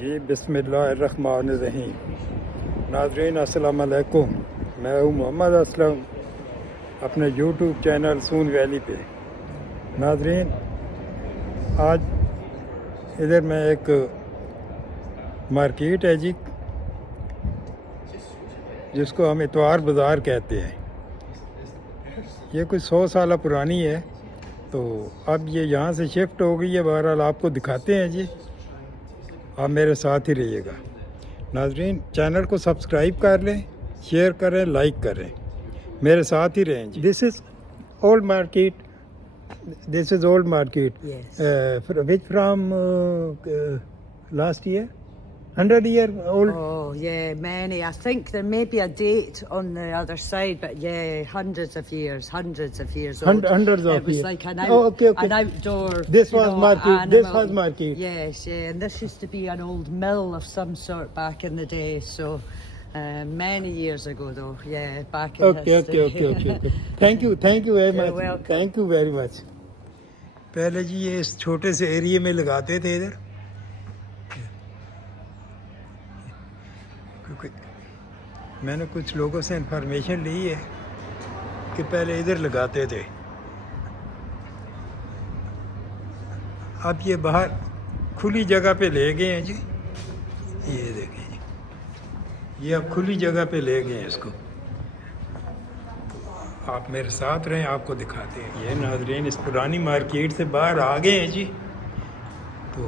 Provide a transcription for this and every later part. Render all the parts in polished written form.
जी बिस्मिल्लाहिर्रहमानिर्रहीम। नाज़रीन अस्सलाम वालेकुम। मैं हूँ मोहम्मद असलम अपने यूट्यूब चैनल सून वैली पे। नाज़रीन आज इधर में एक मार्केट है जी, जिसको हम इतवार बाज़ार कहते हैं। ये कुछ 100 साल पुरानी है, तो अब ये यहाँ से शिफ्ट हो गई है। बहरहाल आपको दिखाते हैं जी, आप मेरे साथ ही रहिएगा। नाज़रीन चैनल को सब्सक्राइब कर लें, शेयर करें, लाइक करें, मेरे साथ ही रहें जी। This is old market, this is old market. Which from last year 100 year old. Oh, yeah, many. I think there may be a date on the other side, but yeah, hundreds of years old. Hundreds of It was years. like an, Okay. an outdoor. This was market. Animal. This was market. Yes, yeah, and this used to be an old mill of some sort back in the day. So many years ago, though. Yeah, back in history. Okay. Thank you very You're much. welcome. Thank you very much. पहले जी ये इस छोटे से area में लगाते थे इधर, क्योंकि मैंने कुछ लोगों से इंफॉर्मेशन ली है कि पहले इधर लगाते थे। अब ये बाहर खुली जगह पे ले गए हैं जी। ये देखें जी, ये अब खुली जगह पे ले गए हैं इसको। आप मेरे साथ रहें, आपको दिखाते हैं। ये नाज़रीन इस पुरानी मार्केट से बाहर आ गए हैं जी। तो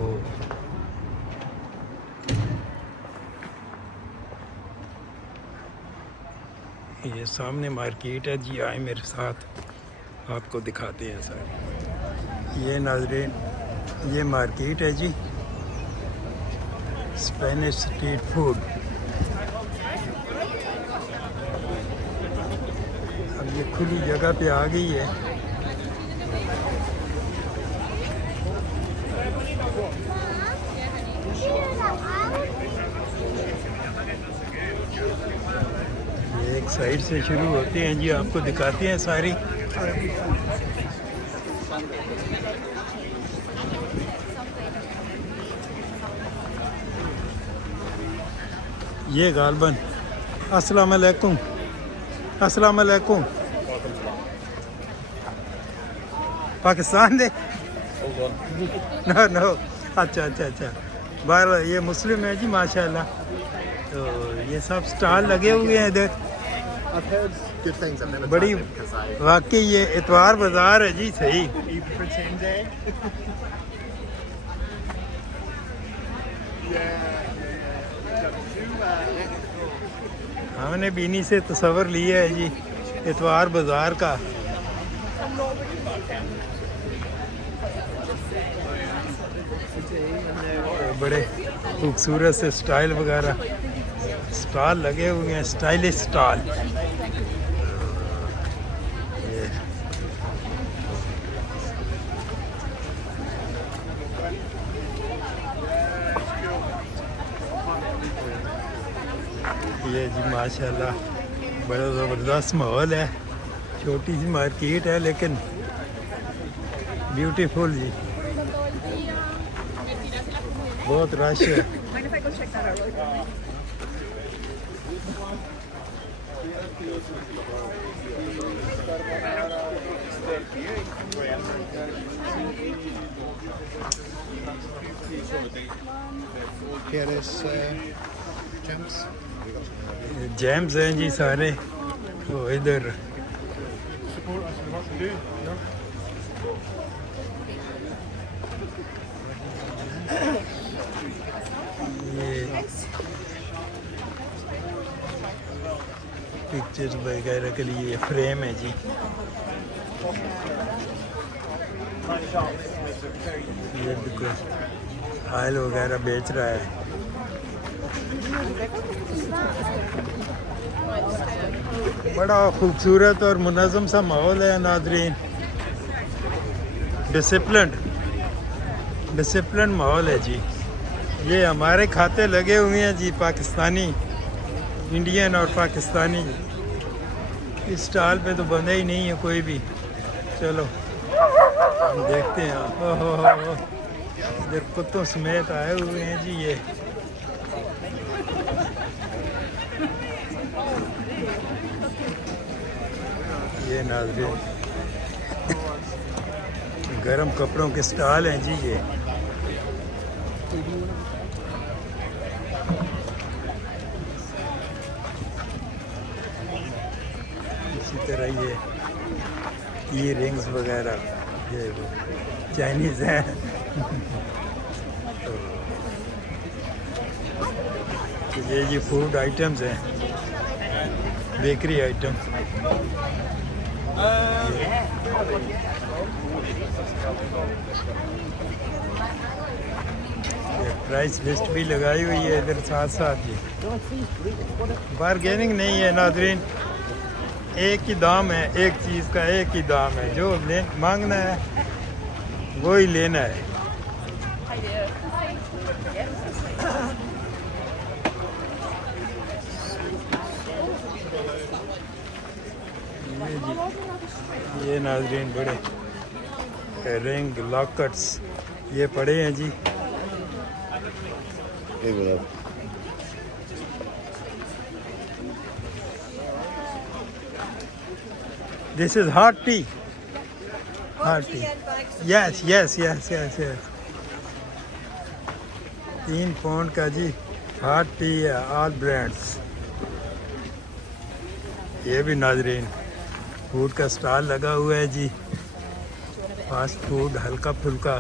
ये सामने मार्केट है जी, आए मेरे साथ, आपको दिखाते हैं सर। ये नाज़रीन ये मार्केट है जी, स्पेनिश स्ट्रीट फूड। अब ये खुली जगह पे आ गई है। एक साइड से शुरू होते हैं जी, आपको दिखाते हैं सारी। ये गालबन अस्सलाम वालेकुम। अस्सलाम वालेकुम। पाकिस्तान दे? नो अच्छा। बाहर ये मुस्लिम है जी माशाल्लाह। तो ये सब स्टॉल लगे हुए हैं इधर। बड़ी वाकई ये इतवार बाजार है जी, सही। हमने बीनी से तस्वर लिया है जी इतवार बाजार का। बड़े खूबसूरत से स्टाइल वगैरह स्टॉल लगे हुए हैं, स्टाइलिश स्टॉल। ये जी माशाल्लाह बड़ा ज़बरदस्त माहौल है। छोटी सी मार्केट है लेकिन ब्यूटीफुल जी, बहुत रश है। जैम्स हैं जी सारे। तो इधर ये पिक्चर्स वगैरह के लिए फ्रेम है जी। ये बिल्कुल ऑयल वगैरह बेच रहा है। बड़ा खूबसूरत और मुनज़्ज़म सा माहौल है नाज़रीन। डिसिप्लिन माहौल है जी। ये हमारे खाते लगे हुए हैं जी, पाकिस्तानी, इंडियन और पाकिस्तानी। इस स्टॉल पे तो बंदा ही नहीं है कोई भी। चलो हम देखते हैं। इधर कुत्तों समेत आए हुए हैं जी ये। ये नाज़रीन गरम कपड़ों के स्टॉल हैं जी ये। इसी तरह ये रिंग्स वगैरह ये चाइनीज़ हैं। तो ये फूड आइटम्स हैं, बेकरी आइटम। प्राइस लिस्ट भी लगाई हुई है इधर साथ साथ। ये बारगेनिंग नहीं है नाज़रीन, एक ही दाम है, एक चीज़ का एक ही दाम है, जो मांगना है वो ही लेना है। ये नाज़रीन बड़े रिंग लॉकेट्स ये पड़े हैं जी। This is hot tea. Hot tea. Yes. 3 pound का जी हॉट टी है, ऑल ब्रांड्स। ये भी नाज़रीन फूड का स्टॉल लगा हुआ है जी, फास्ट फूड हल्का फुल्का।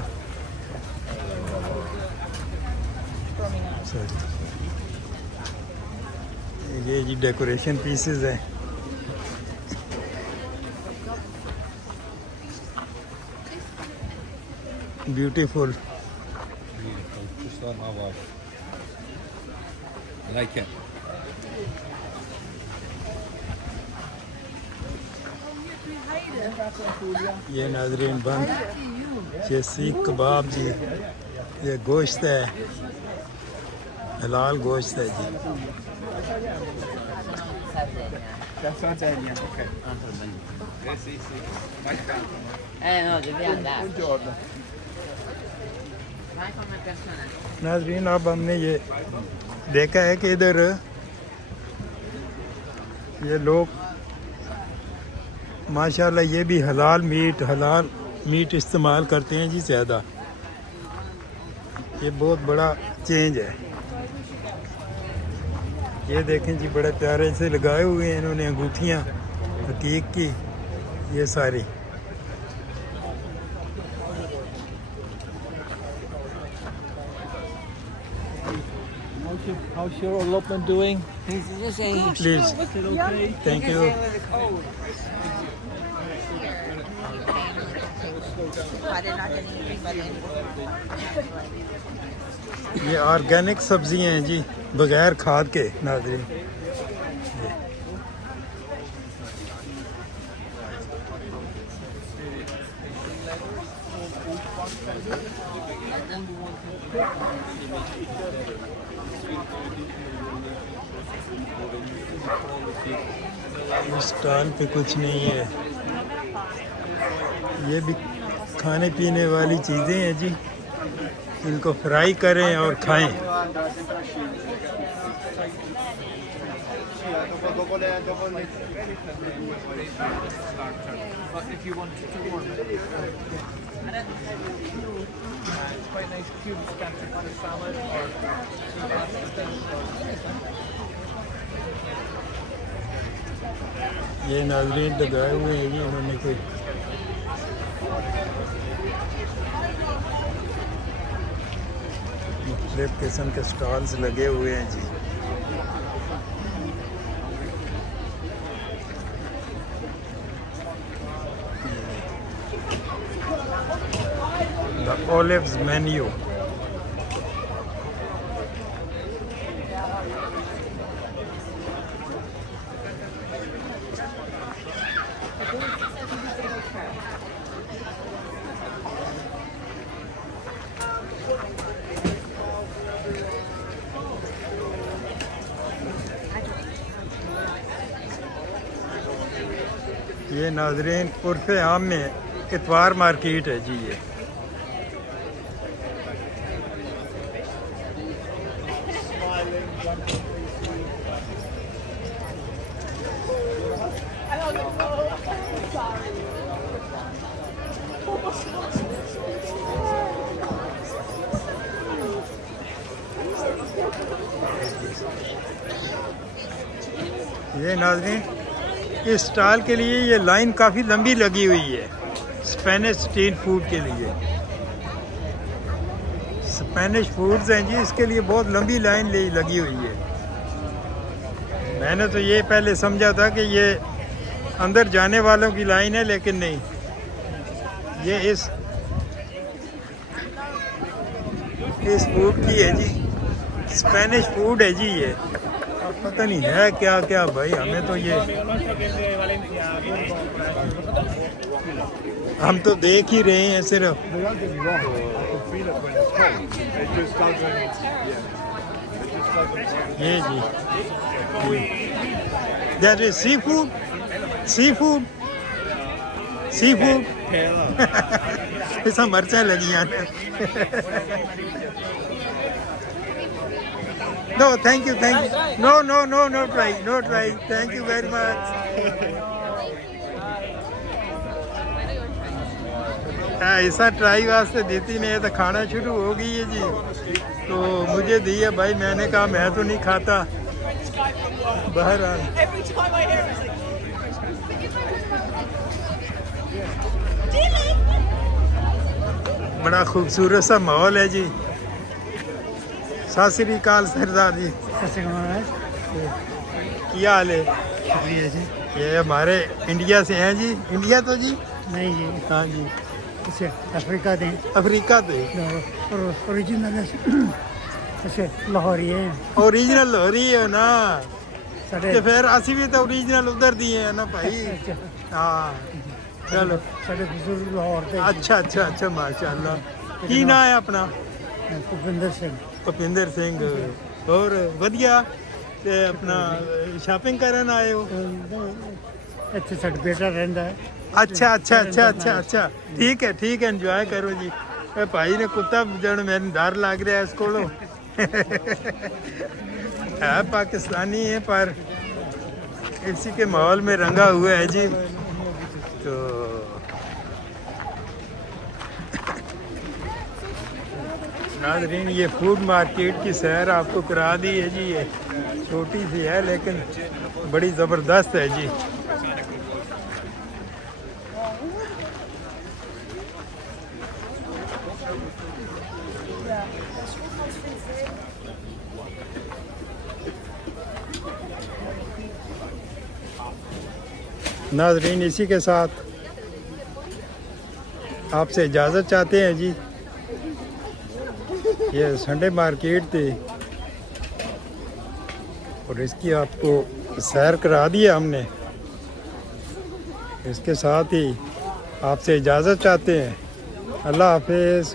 ये जी डेकोरेशन पीसेस हैं। ब्यूटीफुल। Like it. ये नाज़रीन बंद ये सीख कबाब जी, ये गोश्त है, हलाल गोश्त है जी। No, dobbiamo andare. नाज़रीन अब हमने ये देखा है कि इधर ये लोग माशाल्लाह ये भी हलाल मीट इस्तेमाल करते हैं जी ज़्यादा। ये बहुत बड़ा चेंज है। ये देखें जी बड़े प्यारे से लगाए हुए हैं इन्होंने अंगूठियाँ हकीक की, ये सारी। How's your allotment doing? He's just saying. Please, thank you. ये ऑर्गेनिक सब्जियां हैं जी, बगैर खाद के नाज़रीन। स्टॉल पे कुछ नहीं है, ये भी खाने पीने वाली चीज़ें हैं जी, इनको फ्राई करें और खाएं। ये नाज़रीन लगाए हुए हैं जी इन्होंने कोई मुख्तलिफ किस्म के स्टॉल्स लगे हुए हैं जी। The olives menu. ये नाज़रीन उर्फ़ आम में इतवार मार्केट है जी। ये ये नाज़रीन, इस स्टॉल के लिए ये लाइन काफ़ी लंबी लगी हुई है स्पेनिश स्ट्रीट फूड के लिए। स्पेनिश फूड्स हैं जी, इसके लिए बहुत लंबी लाइन लगी हुई है। मैंने तो ये पहले समझा था कि ये अंदर जाने वालों की लाइन है, लेकिन नहीं, ये इस फूड की है जी, स्पेनिश फूड है जी। ये अब पता नहीं है क्या क्या भाई, हमें तो ये, हम तो देख ही रहे हैं सिर्फ। ये जी, that is seafood, seafood, seafood. ऐसा मर्चा लगी आने। No, thank you, thank you. No, no, no, no try, no try. Thank you very much. ऐसा ट्राई वास्ते देती नहीं है तो खाना शुरू हो गई है जी। तो मुझे दी है भाई, मैंने कहा मैं तो नहीं खाता। बहरहाल बड़ा खूबसूरत सा माहौल है जी। सत श्री अकाल सरदार जी, क्या हाल है? जी, ये हमारे इंडिया से हैं जी। इंडिया तो जी नहीं जी, हाँ जी, अच्छा अफ्रीका दे, अफ्रीका तो ओरिजिनल अच्छा लाहौरी है, ओरिजिनल लाहौरी है ना। साढ़े ते फिर असि भी तो ओरिजिनल उधर दिए है ना भाई। हाँ चलो, साढ़े बुजुर्ग लाहौर दे। अच्छा अच्छा अच्छा, माशाल्लाह। की ना है अपना? भुपिंदर सिंह। ਭੁਪਿੰਦਰ ਸਿੰਘ। ਹੋਰ ਵਧੀਆ। ਤੇ ਆਪਣਾ ਸ਼ਾਪਿੰਗ ਕਰਨ ਆਏ ਹੋ? ਇੱਥੇ ਸਾਡਾ ਬੇਟਾ ਰਹਿੰਦਾ ਹੈ। ਅੱਛਾ ਅੱਛਾ ਅੱਛਾ ਅੱਛਾ ਅੱਛਾ, ਠੀਕ ਹੈ ਠੀਕ ਹੈ, ਇੰਜੋਏ ਕਰੋ ਜੀ। ਇਹ ਭਾਈ ਨੇ ਕੁੱਤਾ ਜਣ ਮੈਨੂੰ ਡਰ ਲੱਗ ਰਿਹਾ ਇਸ ਕੋਲੋਂ। है पाकिस्तानी है पर इसी के माहौल में रंगा हुआ है जी। तो नाज़रीन, ये फूड मार्केट की सैर आपको करा दी है जी। ये छोटी सी है लेकिन बड़ी ज़बरदस्त है जी। नाज़रीन, इसी के साथ आपसे इजाज़त चाहते हैं जी। ये संडे मार्केट थी और इसकी आपको सैर करा दिया हमने। इसके साथ ही आपसे इजाज़त चाहते हैं। अल्लाह हाफिज़।